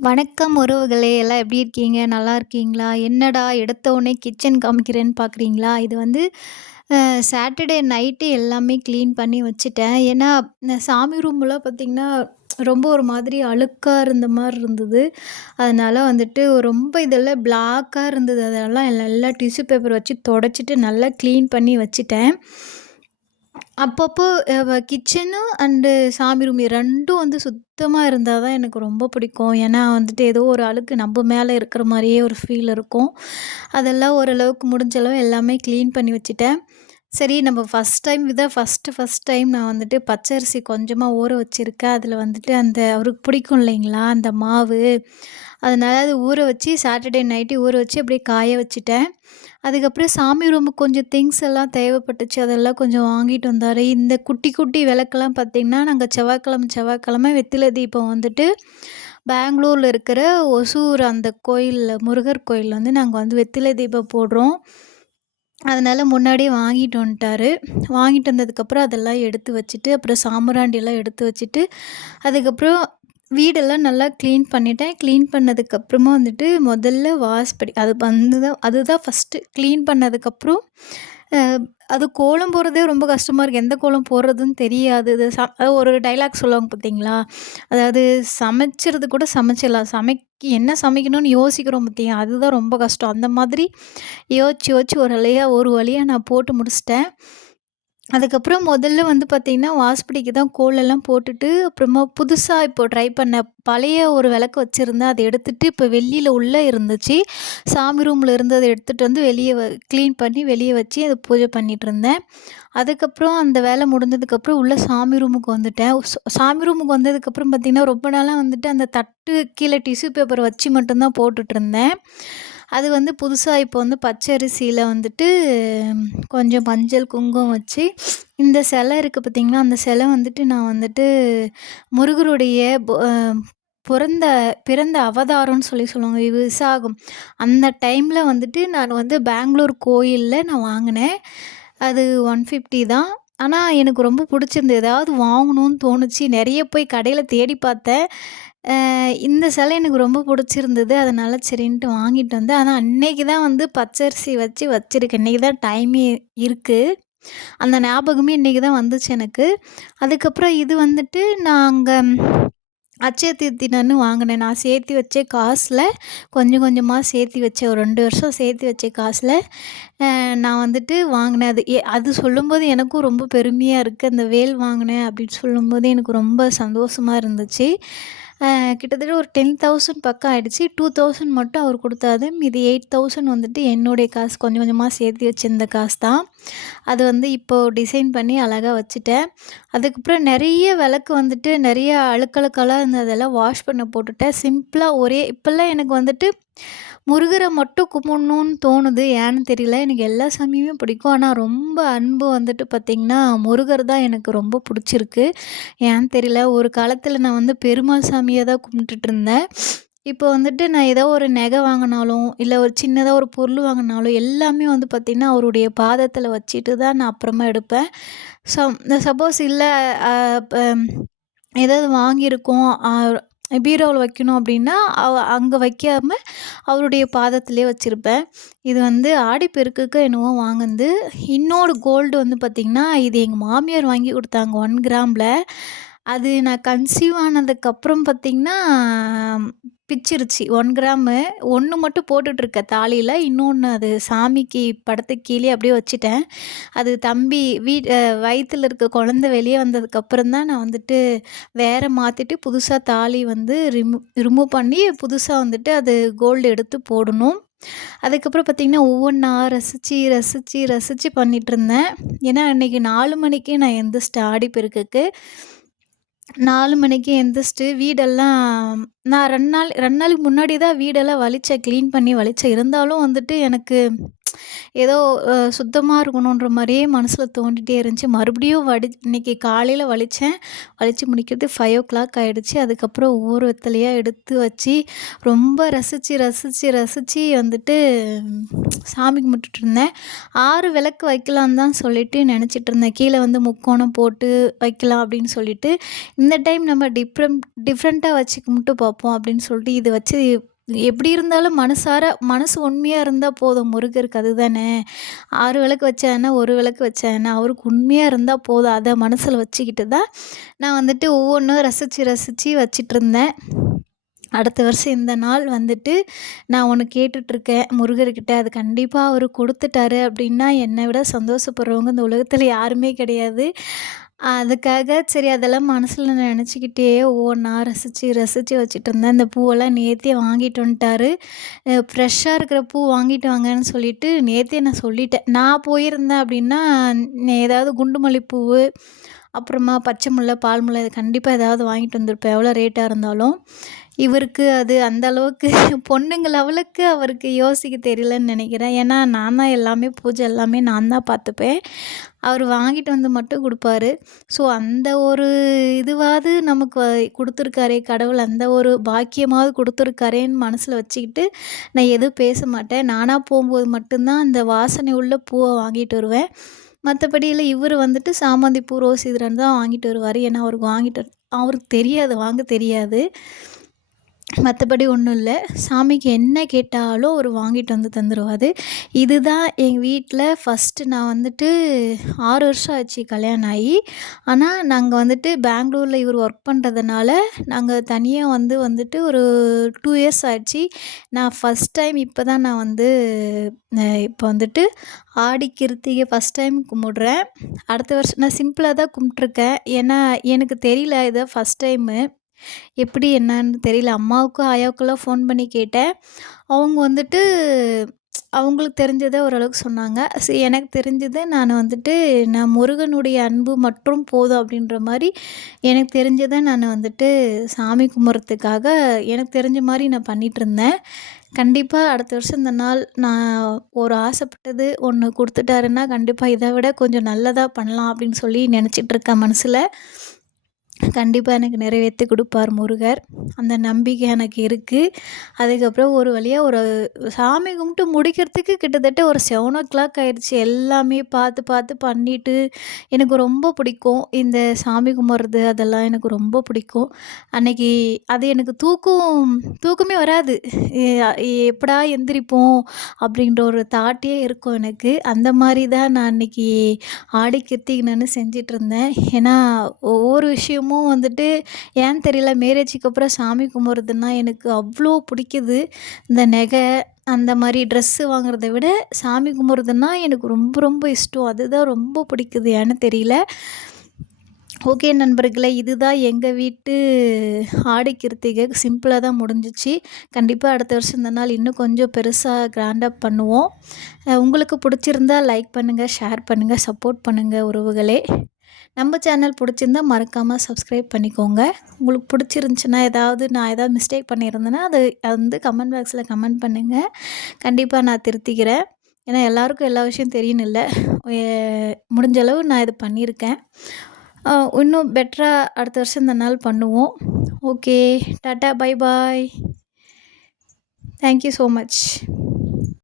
வணக்கம் உறவுகளே! எல்லாம் எப்படி இருக்கீங்க? நல்லா இருக்கீங்களா? என்னடா எடுத்த உடனே கிச்சன் காமிக்கிறேன்னு பார்க்குறீங்களா? இது வந்து சாட்டர்டே நைட்டு எல்லாமே கிளீன் பண்ணி வச்சுட்டேன். ஏன்னா, இந்த சாமி ரூம்லாம் பார்த்தீங்கன்னா, ரொம்ப ஒரு மாதிரி அழுக்கா இருந்த மாரி இருந்தது. அதனால வந்துட்டு ரொம்ப இதெல்லாம் பிளாக்கா இருந்தது. அதெல்லாம் நல்லா டிஷ்யூ பேப்பர் வச்சு தொடச்சிட்டு நல்லா கிளீன் பண்ணி வச்சுட்டேன். அப்பப்போ கிச்சனு அண்டு சாமி ரூம் 2ம் வந்து சுத்தமா இருந்தா தான் எனக்கு ரொம்ப பிடிக்கும். ஏன்னா வந்துட்டு ஏதோ ஒரு அழுக்கு நம்ப மேல இருக்கிற மாரியே ஒரு ஃபீல் இருக்கும். அதெல்லாம் ஓரளவுக்கு முடிஞ்ச அளவு எல்லாமே கிளீன் பண்ணி வச்சுட்டேன். சரி நம்ம ஃபர்ஸ்ட் டைம் இதான் ஃபர்ஸ்ட் டைம் நான் வந்துட்டு பச்சரிசி கொஞ்சமா ஊற வச்சிருக்கேன். அதில வந்துட்டு அந்த அவருக்கு பிடிக்கும் இல்லைங்களா? அந்த மாவு. அதனால அது ஊற வச்சு சாட்டர்டே நைட்டே ஊற வச்சு அப்படியே காய வச்சுட்டேன். அதுக்கப்புறம் சாமி ரூமுக்கு கொஞ்சம் திங்ஸ் எல்லாம் தேவைப்பட்டுச்சு. அதெல்லாம் கொஞ்சம் வாங்கிட்டு வந்தாரு. இந்த குட்டி, குட்டி விளக்கெல்லாம் பார்த்தீங்கன்னா, நாங்க செவ்வாய்க்கிழமை வெத்தில தீபம் வந்துட்டு பெங்களூர்ல இருக்கிற ஒசூர் அந்த கோயில்ல முருகர் கோயில்ல வந்து நாங்க வந்து வெத்தில தீபம் போடுறோம். அதனால முன்னாடியே வாங்கிட்டு வந்துட்டாரு. வாங்கிட்டு வந்ததுக்கப்புறம் அதெல்லாம் எடுத்து வச்சுட்டு, அப்புறம் சாம்பிராணிலாம் எடுத்து வச்சுட்டு, அதுக்கப்புறம் வீடெல்லாம் நல்லா கிளீன் பண்ணிட்டேன். கிளீன் பண்ணதுக்கப்புறமா வந்துட்டு முதல்ல வாசப்படி அது வந்து தான் அதுதான் ஃபஸ்ட்டு. கிளீன் பண்ணதுக்கப்புறம் அ அது கோலம் போடுறதே ரொம்ப கஷ்டமா இருக்கு. எந்த கோலம் போடுறதுன்னு தெரியாது. இது அது ஒரு டயலாக் சொல்லுவாங்க பார்த்தீங்களா? அதாவது சமைக்கிறது கூட சமைச்சிடலாம். என்ன சமைக்கணும்னு யோசிக்கிறோம் பார்த்தியா? அதுதான் ரொம்ப கஷ்டம். அந்த மாதிரி யோசிச்சு யோசிச்சு ஒரு வழியா நான் போட்டு முடிச்சுட்டேன். அதுக்கப்புறம் முதல்ல வந்து பார்த்தீங்கன்னா, வாசப்படிக்கு தான் கோலம்லாம் போட்டுட்டு, அப்புறமா புதுசா இப்போ ட்ரை பண்ணேன். பழைய ஒரு விளக்கு வச்சிருந்தேன். அத எடுத்துட்டு இப்போ வெள்ளியில உள்ள இருந்துச்சு. சாமி ரூம்ல இருந்தத எடுத்துட்டு வந்து வெளிய கிளீன் பண்ணி வெளிய வச்சு அத பூஜை பண்ணிட்டுருந்தேன். அதுக்கப்புறம் அந்த வேலை முடிஞ்சதுக்கப்புறம் உள்ள சாமி ரூமுக்கு வந்துட்டேன். சாமி ரூமுக்கு வந்ததுக்கப்புறம் பார்த்தீங்கன்னா, ரொம்ப நாளா வந்துட்டு அந்த தட்டு கீழ டிஷ்யூ பேப்பர் வச்சு மட்டும் தான் போட்டுட்டுருந்தேன். அது வந்து புதுசா இப்போ வந்து பச்சரிசியில வந்துட்டு கொஞ்சம் மஞ்சள், குங்குமம் வச்சு இந்த சிலை இருக்கு பார்த்தீங்களா, அந்த சிலை வந்துட்டு நான் வந்துட்டு முருகருடைய பொறந்த பிறந்த அவதாரம்னு சொல்லுவாங்க. விசாகம். அந்த டைம்ல வந்துட்டு நான் வந்து பெங்களூர் கோயில்ல நான் வாங்குனேன். அது 150 தான். ஆனா எனக்கு ரொம்ப புடிச்சிருந்தது. ஏதாவது வாங்கணும்னு தோணுச்சு. நெறைய போய் கடையில தேடி பார்த்தேன். இந்த சிலை எனக்கு ரொம்ப புடிச்சிருந்தது. அதனால சரின்ட்டு வாங்கிட்டு வந்தேன். ஆனா அன்னைக்கு தான் வந்து பச்சரிசி வச்சு வச்சிருக்கேன். இன்னைக்கு தான் டைமே இருக்கு. அந்த ஞாபகமே இன்னைக்கு தான் வந்துச்சு எனக்கு. அதுக்கப்புறம் இது வந்துட்டு நாங்க அட்சய திருத்தினன்னு வாங்குனேன். நான் சேர்த்து வச்ச காசுல கொஞ்சம் கொஞ்சமா சேர்த்து வச்சேன். ஒரு 2 வருஷம் சேர்த்து வச்ச காசுல நான் வந்துட்டு வாங்கினேன். அது சொல்லும்போது எனக்கும் ரொம்ப பெருமையா இருக்கு. அந்த வேல் வாங்கினேன் அப்படின்னு சொல்லும்போது எனக்கு ரொம்ப சந்தோஷமா இருந்துச்சு. கிட்டத்தட்ட ஒரு 10,000 பக்கம் ஆயிடுச்சு. 2,000 மட்டும் அவர் குடுத்தாரு. மீதி 8,000 வந்துட்டு என்னுடைய காசு கொஞ்சம் கொஞ்சமா சேர்த்து வச்சிருந்த காசு தான். அது வந்து இப்போ டிசைன் பண்ணி அழகா வச்சுட்டேன். அதுக்கப்புறம் நெறைய விளக்கு வந்துட்டு நெறைய அழுக்கழுக்கெல்லாம் இருந்ததெல்லாம் வாஷ் பண்ண போட்டுட்டேன். சிம்பிளா இப்பல்லாம் எனக்கு வந்துட்டு முருகர மட்டும் கும்பிடணும்னு தோணுது. ஏன்னு தெரியல. எனக்கு எல்லா சாமியுமே பிடிக்கும். ஆனா ரொம்ப அன்பு வந்துட்டு பார்த்தீங்கன்னா, முருகர் தான் எனக்கு ரொம்ப புடிச்சிருக்கு. ஏன்னு தெரியல. ஒரு காலத்தில நான் வந்து பெருமாள் சாமிய தான் கும்பிட்டுட்டுருந்தேன். இப்போ வந்துட்டு நான் ஏதோ ஒரு நகை வாங்குனாலும், இல்ல ஒரு சின்னதா ஒரு பொருள் வாங்குனாலும், எல்லாமே வந்து பார்த்தீங்கன்னா, அவருடைய பாதத்தில வச்சுட்டு தான் நான் அப்புறமா எடுப்பேன். சப்போஸ் இல்ல அ ப ஏதாவது வாங்கியிருக்கோம், பீரோவுல வைக்கணும் அப்டின்னா, அங்க வைக்காம அவருடைய பாதத்திலேயே வச்சிருப்பேன். இது வந்து ஆடிப்பெருக்குக்கு என்னவோ வாங்குனது. இன்னொரு கோல்டு வந்து பார்த்தீங்கன்னா, இது எங்க மாமியார் வாங்கி குடுத்தாங்க 1 கிராம்ல. அது நான் கன்சீவ் ஆனதுக்கப்புறம் பார்த்தீங்கன்னா, பிச்சிருச்சு 1 கிராமு. 1 மட்டும் போட்டுட்ருக்கேன் தாலியில. இன்னொன்னு அது சாமிக்கு படத்துக்கு கீழயே அப்படியே வச்சுட்டேன். அது தம்பி வயித்துல இருக்க குழந்தை வெளிய வந்ததுக்கப்புறம் தான் நான் வந்துட்டு வேற மாத்திட்டு புதுசா தாலி வந்து ரிமூவ் பண்ணி புதுசா வந்துட்டு அது கோல்டு எடுத்து போடணும். அதுக்கப்புறம் பார்த்தீங்கன்னா, ஒவ்வொன்னா ரசிச்சு, ரசிச்சு, ரசிச்சு பண்ணிட்டுருந்தேன். ஏன்னா, அன்னைக்கு 4 மணிக்கே நான் எந்திரிச்சிட்டேன் ஆடிப்பெருக்குக்கு. 4 மணிக்கு எந்திரிச்சுட்டு வீடெல்லாம் நான் 2 நாளைக்கு முன்னாடி தான் வீடெல்லாம் வழிச்சேன். கிளீன் பண்ணி வழிச்சேன். இருந்தாலும் வந்துட்டு எனக்கு ஏதோ சுத்தமா இருக்கணுன்ற மாரியே மனசுல தோண்டிட்டே இருந்துச்சு. மறுபடியும் இன்னைக்கு காலையில வலிச்சேன். வலிச்சு முடிக்கிறது 5:00 ஆயிடுச்சு. அதுக்கப்புறம் ஒவ்வொரு வெத்தலையா எடுத்து வச்சு, ரொம்ப ரசிச்சு வந்துட்டு சாமி கும்பிட்டுட்டு இருந்தேன். 6 விளக்கு வைக்கலான்னு தான் சொல்லிட்டு நெனச்சிட்டு இருந்தேன். கீழ வந்து முக்கோணம் போட்டு வைக்கலாம் அப்படின்னு சொல்லிட்டு, இந்த டைம் நம்ம டிஃப்ரெண்ட்டா வச்சு கும்பிட்டு பார்ப்போம் அப்படின்னு சொல்லிட்டு, இது வச்சு எப்படி இருந்தாலும் மனசு உண்மையா இருந்தா போதும் முருகருக்கு அதுதானே. 6 விளக்கு வச்சா என்ன, 1 விளக்கு வச்சா என்ன, அவருக்கு உண்மையா இருந்தா போதும். அத மனசுல வச்சுக்கிட்டு தான் நான் வந்துட்டு ஒவ்வொன்னும் ரசிச்சு வச்சுட்டுருந்தேன். அடுத்த வருஷம் இந்த நாள் வந்துட்டு நான் ஒண்ணு கேட்டுட்ருக்கேன் முருகர்கிட்ட. அது கண்டிப்பா அவரு குடுத்துட்டாரு அப்டின்னா, என்னை விட சந்தோஷப்படுறவங்க இந்த உலகத்துல யாருமே கிடையாது. அதுக்காக சரி அதெல்லாம் மனசுல நெனச்சுக்கிட்டே ஒவ்வொன்னா ரசிச்சு வச்சுட்டுருந்தேன். இந்த பூவெல்லாம் நேத்தே வாங்கிட்டு வந்துட்டாரு. ஃப்ரெஷ்ஷா இருக்கிற பூ வாங்கிட்டு வாங்கன்னு சொல்லிட்டு நேத்தே நான் சொல்லிட்டேன். நான் போயிருந்தேன் அப்டின்னா, ஏதாவது குண்டு மல்லிப்பூவு, அப்புறமா பச்சை முல்லை, பால் முல்லை இது கண்டிப்பா ஏதாவது வாங்கிட்டு வந்திருப்பேன். எவ்வளோ ரேட்டா இருந்தாலும். இவருக்கு அது அந்த அளவுக்கு பொண்ணுங்க லெவலுக்கு அவருக்கு யோசிக்க தெரியலன்னு நெனைக்கிறேன். ஏன்னா, நான் தான் எல்லாமே பூஜை எல்லாமே நான் தான் பார்த்துப்பேன். அவரு வாங்கிட்டு வந்து மட்டும் குடுப்பாரு. ஸோ, அந்த ஒரு இதுவாவது நமக்கு குடுத்துருக்காரே கடவுள், அந்த ஒரு பாக்கியமாவது குடுத்துருக்காரேன்னு மனசுல வச்சுக்கிட்டு, நான் எதுவும் பேச மாட்டேன். நானா போம்போது மட்டும் தான் அந்த வாசனை உள்ள பூவ வாங்கிட்டு வருவேன். மத்தபடியில இவரு வந்துட்டு சாமந்தி பூ, ரோஸ் இது 2 தான் வாங்கிட்டு வருவாரு. ஏன்னா, அவருக்கு தெரியாது, வாங்க தெரியாது. மத்தபடி ஒண்ணும் இல்ல. சாமிக்கு என்ன கேட்டாலும் அவரு வாங்கிட்டு வந்து தந்துருவாரு. இதுதான் எங்க வீட்ல ஃபர்ஸ்ட்டு நான் வந்துட்டு 6 வருஷம் ஆச்சு கல்யாணம் ஆயி. ஆனா, நாங்க வந்துட்டு பெங்களூர்ல இவரு ஒர்க் பண்றதுனால, நாங்க தனியா வந்துட்டு ஒரு 2 இயர்ஸ் ஆச்சு. நான் ஃபர்ஸ்ட் டைம் இப்ப தான் நான் வந்து இப்ப வந்துட்டு ஆடி கிருத்திகை ஃபர்ஸ்ட் டைம் கும்பிடுறேன். அடுத்த வருஷம் நான் சிம்பிளா தான் கும்பிட்டுருக்கேன். ஏன்னா, எனக்கு தெரியல இதான் ஃபர்ஸ்ட் டைமு. எப்படி என்னான்னு தெரியல. அம்மாவுக்கும், ஆயாவுக்குலாம் ஃபோன் பண்ணி கேட்டேன். அவங்க வந்துட்டு அவங்களுக்கு தெரிஞ்சத ஓரளவுக்கு சொன்னாங்க. எனக்கு தெரிஞ்சத நான் வந்துட்டு நான் முருகனுடைய அன்பு மற்றும் போதும் அப்படின்ற மாரி எனக்கு தெரிஞ்சத நான் வந்துட்டு சாமி கும்பிட்றதுக்காக எனக்கு தெரிஞ்ச மாரி நான் பண்ணிட்டுருந்தேன். கண்டிப்பா அடுத்த வருஷம் இந்த நாள் நான் ஒரு ஆசைப்பட்டது ஒண்ணு குடுத்துட்டாருன்னா, கண்டிப்பா இத விட கொஞ்சம் நல்லதா பண்ணலாம் அப்படின்னு சொல்லி நெனச்சிட்டுருக்கேன் மனசுல. கண்டிப்பா எனக்கு நிறைவேத்தி குடுப்பார் முருகர். அந்த நம்பிக்கை எனக்கு இருக்கு. அதுக்கப்புறம் ஒரு வழியா ஒரு சாமி கும்பிட்டு முடிக்கிறதுக்கு கிட்டத்தட்ட ஒரு 7:00 ஆயிடுச்சு. எல்லாமே பார்த்து பண்ணிட்டு, எனக்கு ரொம்ப பிடிக்கும். இந்த சாமி கும்பிட்றது அதெல்லாம் எனக்கு ரொம்ப பிடிக்கும். அன்னைக்கு அது எனக்கு தூக்கமே வராது. எ எப்படா எந்திரிப்போம் அப்படின்ற ஒரு தாட்டே இருக்கும் எனக்கு. அந்த மாரி தான் நான் அன்னைக்கு ஆடி கிருத்திகை நானு செஞ்சிட்டுருந்தேன். ஏன்னா, ஒவ்வொரு விஷயமும் வந்துட்டு ஏன்னு தெரியல மேரேஜுக்கு அப்புறம் சாமி கும்பிட்றதுன்னா எனக்கு அவ்ளோ பிடிக்குது. இந்த நகை அந்த மாரி ட்ரெஸ்ஸு வாங்குறத விட சாமி கும்பிட்றதுன்னா எனக்கு ரொம்ப இஷ்டம். அதுதான் ரொம்ப பிடிக்குது ஏன்னு தெரியல. ஓகே நண்பர்களே, இதுதான் எங்க வீட்டு ஆடி கிருத்திகை. சிம்பிளா தான் முடிஞ்சுச்சு. கண்டிப்பா அடுத்த வருஷம் இந்த நாள் இன்னும் கொஞ்சம் பெருசா கிராண்டா பண்ணுவோம். உங்களுக்கு பிடிச்சிருந்தா லைக் பண்ணுங்க, ஷேர் பண்ணுங்க, சப்போர்ட் பண்ணுங்க உறவுகளே. நம்ம சேனல் பிடிச்சிருந்தா மறக்காம சப்ஸ்கிரைப் பண்ணிக்கோங்க. உங்களுக்கு பிடிச்சிருந்துச்சுன்னா நான் ஏதாவது மிஸ்டேக் பண்ணியிருந்தேன்னா, அது அது வந்து கமெண்ட் பாக்ஸில கமெண்ட் பண்ணுங்க. கண்டிப்பா நான் திருத்திக்கிறேன். ஏன்னா எல்லாருக்கும் எல்லா விஷயம் தெரியணும்ல. எ முடிஞ்ச அளவு நான் இது பண்ணியிருக்கேன். இன்னும் பெட்டரா அடுத்த வருஷம் இந்த நாள் பண்ணுவோம். Okay. Tata, bye bye. Thank you so much.